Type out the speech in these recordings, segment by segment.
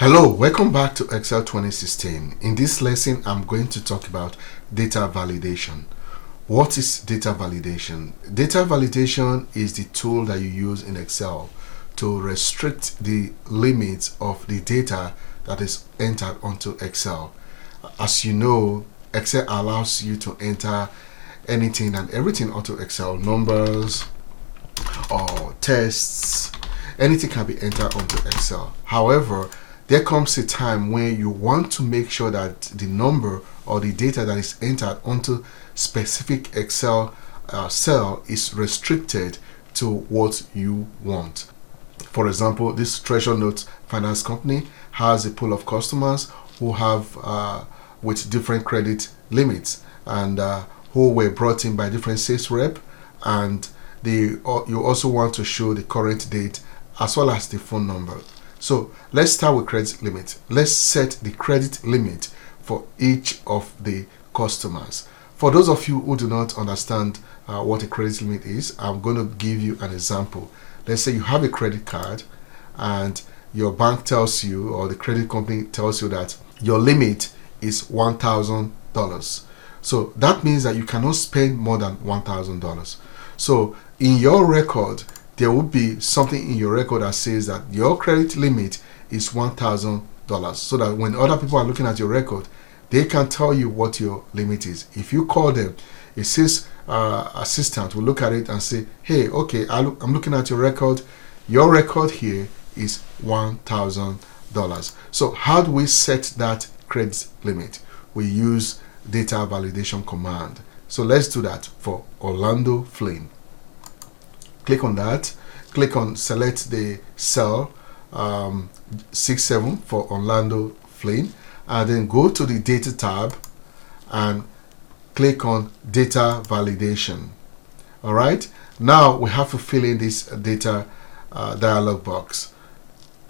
Hello, welcome back to Excel 2016. In this lesson, I'm going to talk about data validation. What is data validation? Data validation is the tool that you use in Excel to restrict the limits of the data that is entered onto Excel. As you know, Excel allows you to enter anything and everything onto Excel, numbers or tests, anything can be entered onto Excel. However, there comes a time when you want to make sure that the number or the data that is entered onto specific Excel cell is restricted to what you want. For example, this treasure note finance company has a pool of customers who have with different credit limits and who were brought in by different sales rep, and you also want to show the current date as well as the phone number. So let's start with credit limit. Let's set the credit limit for each of the customers. For those of you who do not understand what a credit limit is, I'm going to give you an example. Let's say you have a credit card and your bank tells you, or the credit company tells you, that your limit is $1,000. So that means that you cannot spend more than $1,000. So in your record, there will be something in your record that says that your credit limit is $1,000, so that when other people are looking at your record, they can tell you what your limit is. If you call them, it says assistant will look at it and say, hey, okay, I'm looking at your record. Your record here is $1,000. So how do we set that credit limit? We use data validation command. So let's do that for Orlando Flynn. Click on that, select the cell 67 for Orlando Flynn, and then go to the data tab and click on data validation. All right, now we have to fill in this data dialog box.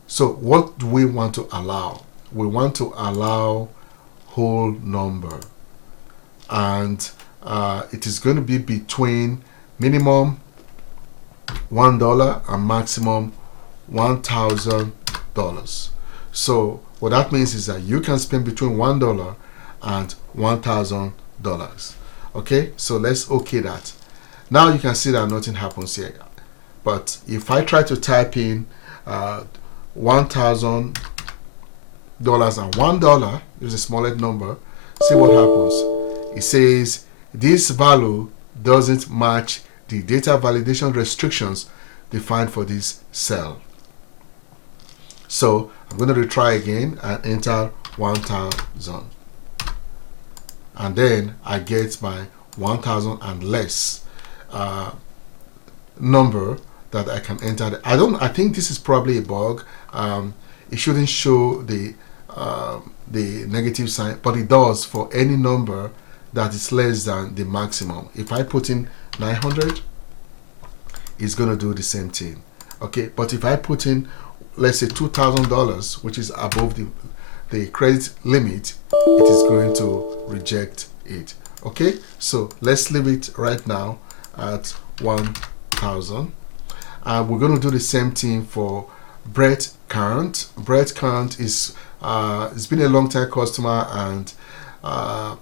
So what do we want to allow? We want to allow whole number, and it is going to be between minimum $1 and maximum $1,000. So what that means is that you can spend between $1 and $1,000. Okay, so let's OK that. Now you can see that nothing happens here. But if I try to type in $1,000 and $1, use the smallest number, see what happens. It says this value doesn't match the data validation restrictions defined for this cell. So I'm going to retry again and enter 1,000, and then I get my 1,000 and less number that I can enter. I think this is probably a bug. It shouldn't show the negative sign, but it does for any number that is less than the maximum. If I put in 900, it's going to do the same thing. Okay, but if I put in, let's say $2,000, which is above the credit limit, it is going to reject it. Okay, so let's leave it right now at 1,000. We're going to do the same thing for Brett Current. Brett Current is it's been a long time customer, and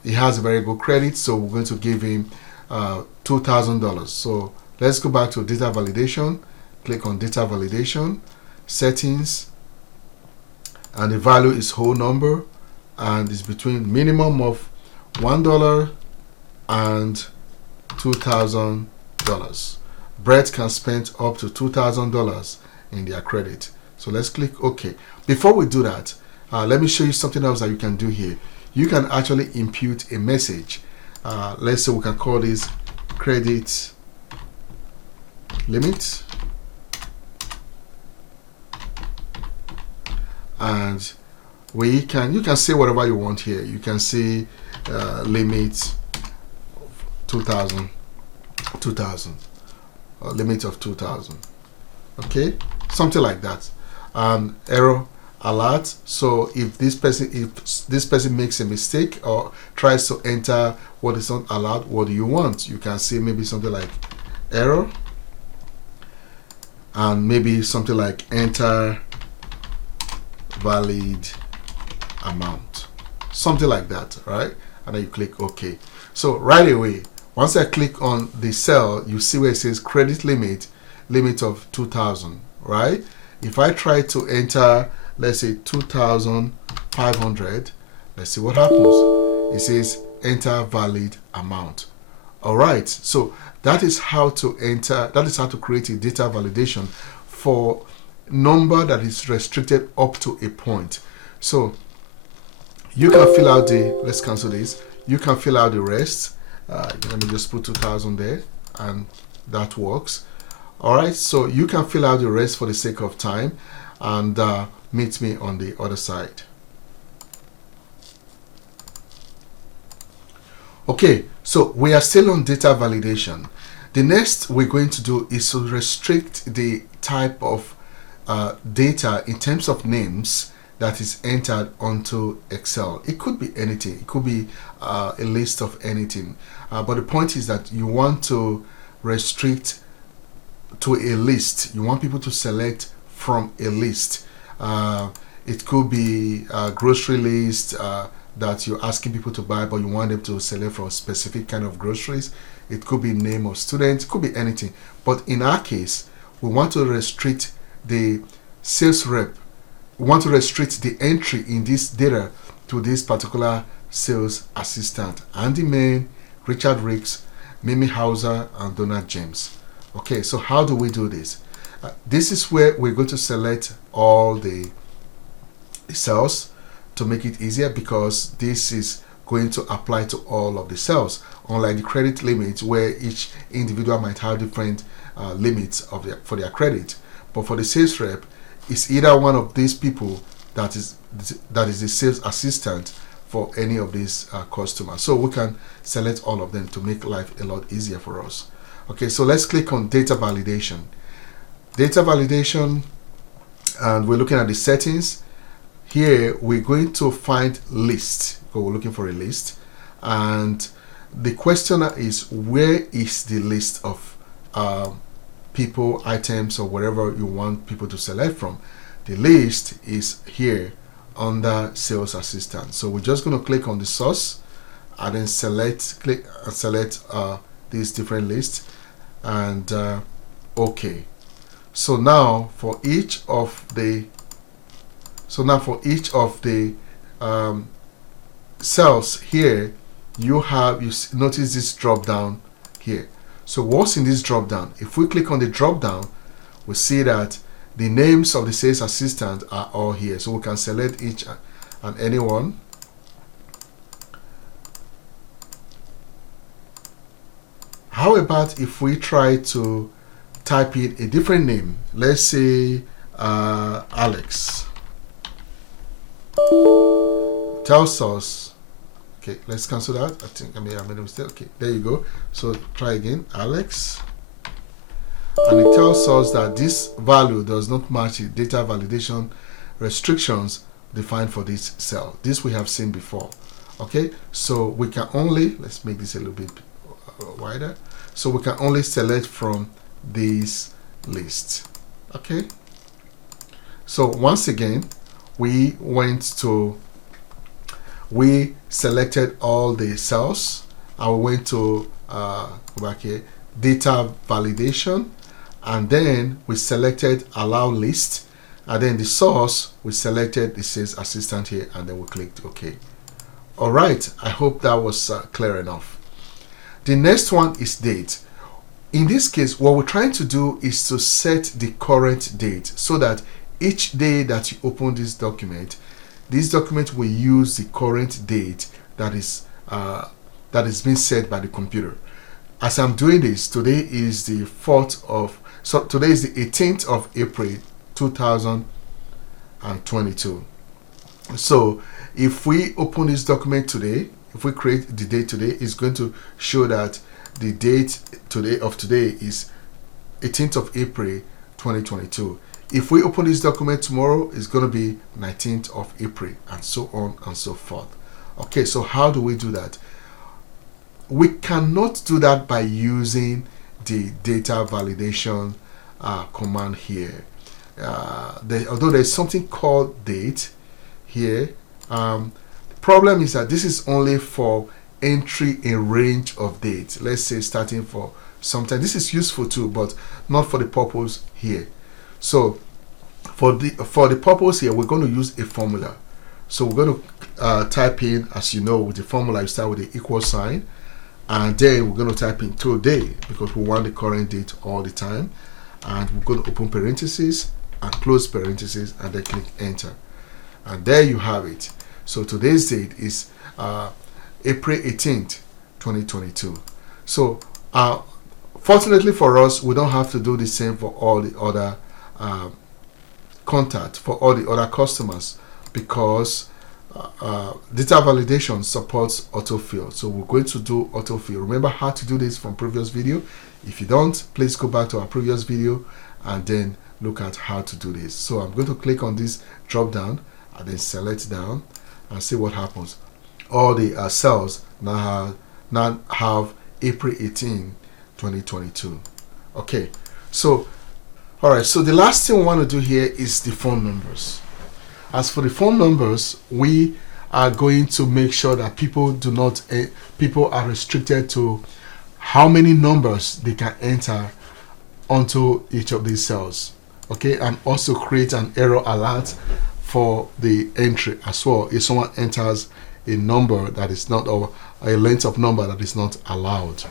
he has a very good credit, so we're going to give him $2,000. So let's go back to data validation, click on data validation, settings, and the value is whole number, and it's between minimum of $1 and $2,000. Brett can spend up to $2,000 in their credit. So let's click OK. Before we do that, let me show you something else that you can do here. You can actually impute a message. Let's say we can call this credit limit, and you can say whatever you want here. You can say limit 2,000, limit of 2,000. Okay, something like that. Error alert. So if this person makes a mistake or tries to enter what is not allowed, what do you want? You can say maybe something like error, and maybe something like enter valid amount, something like that, right? And then you click OK. So right away, once I click on the cell, you see where it says credit limit of 2,000, right? If I try to enter, let's say 2,500, let's see what happens. It says enter valid amount. All right, so that is how to create a data validation for number that is restricted up to a point. So you can fill out let's cancel this. You can fill out the rest. Let me just put 2,000 there, and that works. All right, so you can fill out the rest for the sake of time, and meet me on the other side. Okay, so we are still on data validation. The next we're going to do is to restrict the type of data in terms of names that is entered onto Excel. It could be anything. It could be a list of anything. But the point is that you want to restrict to a list. You want people to select from a list. It could be a grocery list that you're asking people to buy, but you want them to select from a specific kind of groceries. It could be name of student. It could be anything. But in our case, we want to restrict the sales rep. We want to restrict the entry in this data to this particular sales assistant: Andy Main, Richard Ricks, Mimi Hauser, and Donald James. Okay, so how do we do this? This is where we're going to select all the cells to make it easier, because this is going to apply to all of the cells, unlike the credit limit where each individual might have different limits for their credit. But for the sales rep, it's either one of these people that is the sales assistant for any of these customers. So we can select all of them to make life a lot easier for us. Okay, so let's click on data validation. Data validation, and we're looking at the settings. Here we're going to find list. So we're looking for a list, and the questioner is, where is the list of people, items, or whatever you want people to select from? The list is here under sales assistant. So we're just going to click on the source and then select these different lists, and OK. So now for each of the cells here, you notice this drop down here. So what's in this drop down? If we click on the drop down, we see that the names of the sales assistant are all here. So we can select each and any one. How about if we try to type in a different name? Let's say Alex. Tells us, okay, let's cancel that. I think I made a mistake. Okay, there you go. So try again, Alex. And it tells us that this value does not match the data validation restrictions defined for this cell. This we have seen before. Okay, so we can only, let's make this a little bit wider. So we can only select from this list. Okay, so once again, we selected all the cells, and we went to go back here, data validation, and then we selected allow list, and then the source, we selected the sales assistant here, and then we clicked OK. All right, I hope that was clear enough. The next one is date. In this case, what we're trying to do is to set the current date, so that each day that you open this document will use the current date that is being set by the computer. As I'm doing this, today is the 18th of April 2022. So if we open this document today, if we create the date today, it's going to show that the date today is 18th of April 2022. If we open this document tomorrow, it's going to be 19th of April, and so on and so forth. Okay, so how do we do that? We cannot do that by using the data validation command here. although there's something called date here, the problem is that this is only for entry in range of dates. Let's say starting for sometime. This is useful too, but not for the purpose here. So for the purpose here, we're going to use a formula. So we're going to type in, as you know, with the formula, you start with the equal sign, and then we're going to type in today because we want the current date all the time, and we're going to open parentheses and close parentheses and then click enter, and there you have it. So today's date is April 18th 2022. So fortunately for us, we don't have to do the same for all the other contact, for all the other customers, because data validation supports autofill. So we're going to do autofill. Remember how to do this from previous video. If you don't, please go back to our previous video and then look at how to do this. So I'm going to click on this drop down and then select down and see what happens. All the cells now have April 18, 2022. Okay, so all right, so the last thing we want to do here is the phone numbers. As for the phone numbers, we are going to make sure that people are restricted to how many numbers they can enter onto each of these cells. Okay, and also create an error alert for the entry as well if someone enters a number that is not, or a length of number that is not allowed.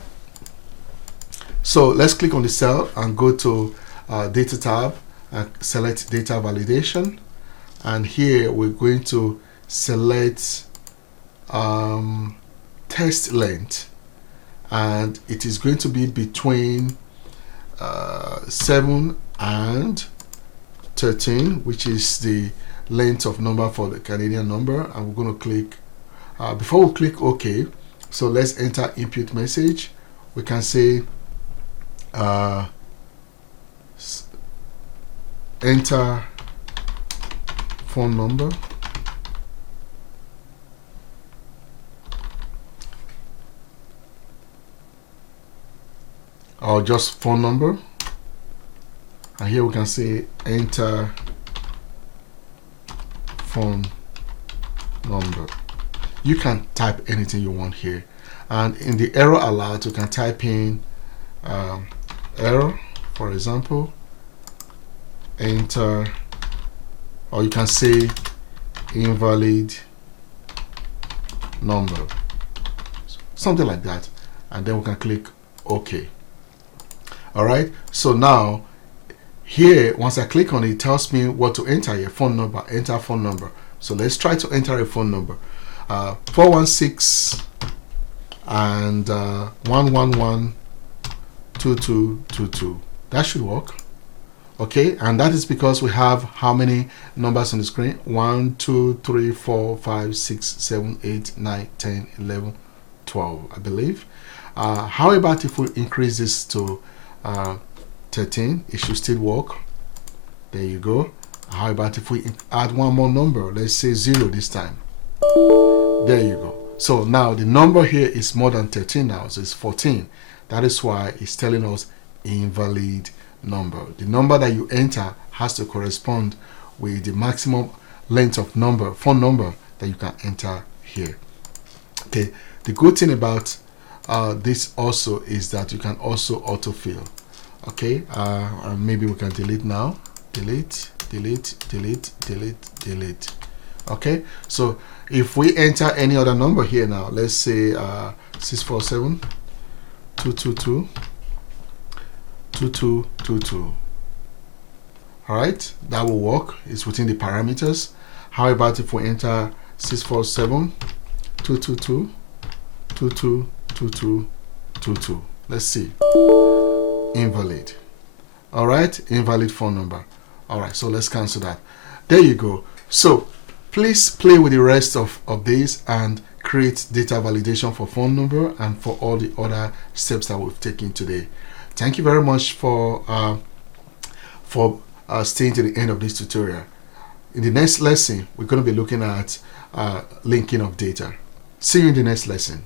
So let's click on the cell and go to data tab and select data validation, and here we're going to select test length, and it is going to be between 7 and 13, which is the length of number for the Canadian number, and we're going to click before we click OK. So let's enter input message. We can say enter phone number, or just phone number, and here we can say enter phone number. You can type anything you want here, and in the error alert you can type in error, for example, enter, or you can say invalid number, something like that, and then we can click OK. All right, so now here, once I click on it, it tells me what to enter here. Phone number, enter phone number. So let's try to enter a phone number, 416 and 111 2222. That should work. Okay, and that is because we have how many numbers on the screen? 1 2 3 4 5 6 7 8 9 10 11 12, I believe. How about if we increase this to 13? It should still work. There you go. How about if we add one more number? Let's say 0 this time. There you go. So now the number here is more than 13 now, so it's 14. That is why it's telling us invalid number. The number that you enter has to correspond with the maximum length of number, phone number, that you can enter here. Okay, the good thing about this also is that you can also autofill. Okay, and maybe we can delete now. Delete. Okay, so if we enter any other number here now, let's say 647 222 2222. All right, that will work. It's within the parameters. How about if we enter 647 222 2222? Let's see. Invalid. All right, invalid phone number. All right, so let's cancel that. There you go. So please play with the rest of this and create data validation for phone number and for all the other steps that we've taken today. Thank you very much for staying to the end of this tutorial. In the next lesson, we're going to be looking at linking of data. See you in the next lesson.